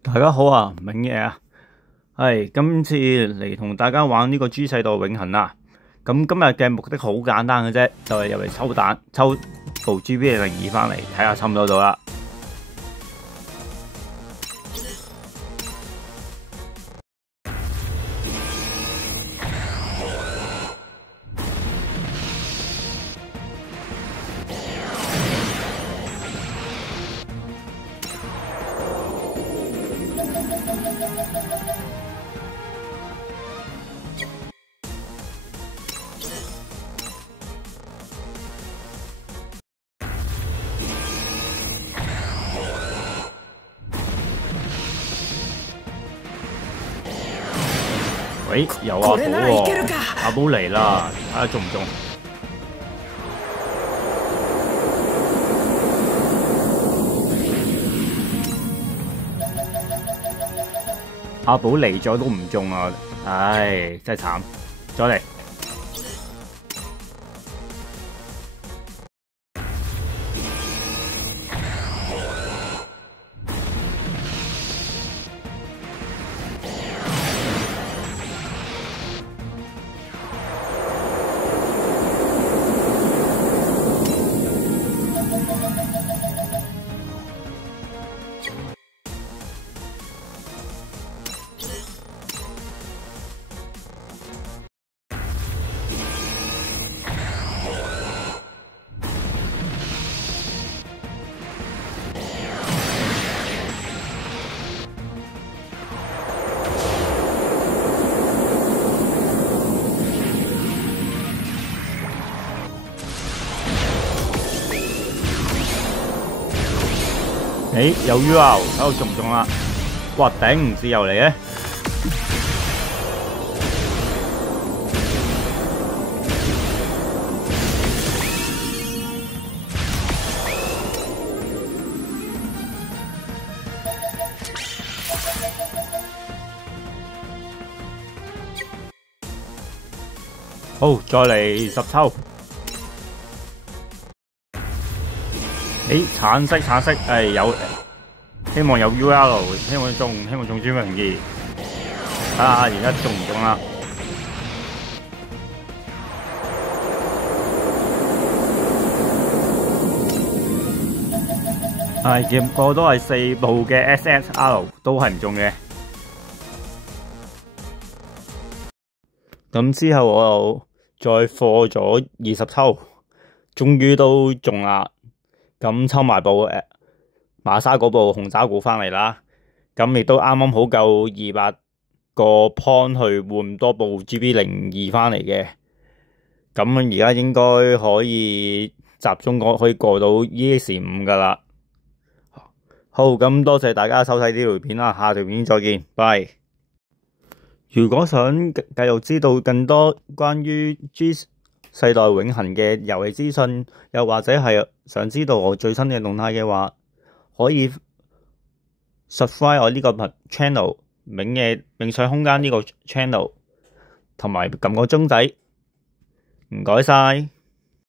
大家好啊，明爺啊，今次嚟同大家玩呢個 G 世代永恆啊。咁今日嘅目的好簡單嘅啫，就係入嚟抽蛋，抽部 GB02翻嚟睇下抽唔抽到啦。喂，有阿寶喎，阿寶嚟啦，睇下中唔中？阿寶嚟咗都唔中啊！唉，真係慘，再嚟。有 UR 睇到中唔中啦？哇頂，唔自由嚟嘅。好，再嚟10抽。橙色，有，希望有 UL， 希望中 GB02。睇下而家中唔中啦？結果都係4部嘅 SSR 都係唔中嘅。咁之後我又再課咗20抽，終於都中啦。咁抽埋部馬莎嗰部紅渣古翻嚟啦，咁亦都啱啱好夠200個 point 去換多部 GB02翻嚟嘅。咁而家應該可以集中可以過到 EX5噶啦。好，咁多謝大家收睇呢條片啦，下條片再見，拜。如果想繼續知道更多關於 G 世代永恆嘅遊戲資訊，又或者係想知道我最新嘅動態嘅話，可以 subscribe 我呢個channel 冥想空間呢個 channel，同埋撳個鐘仔，唔該晒。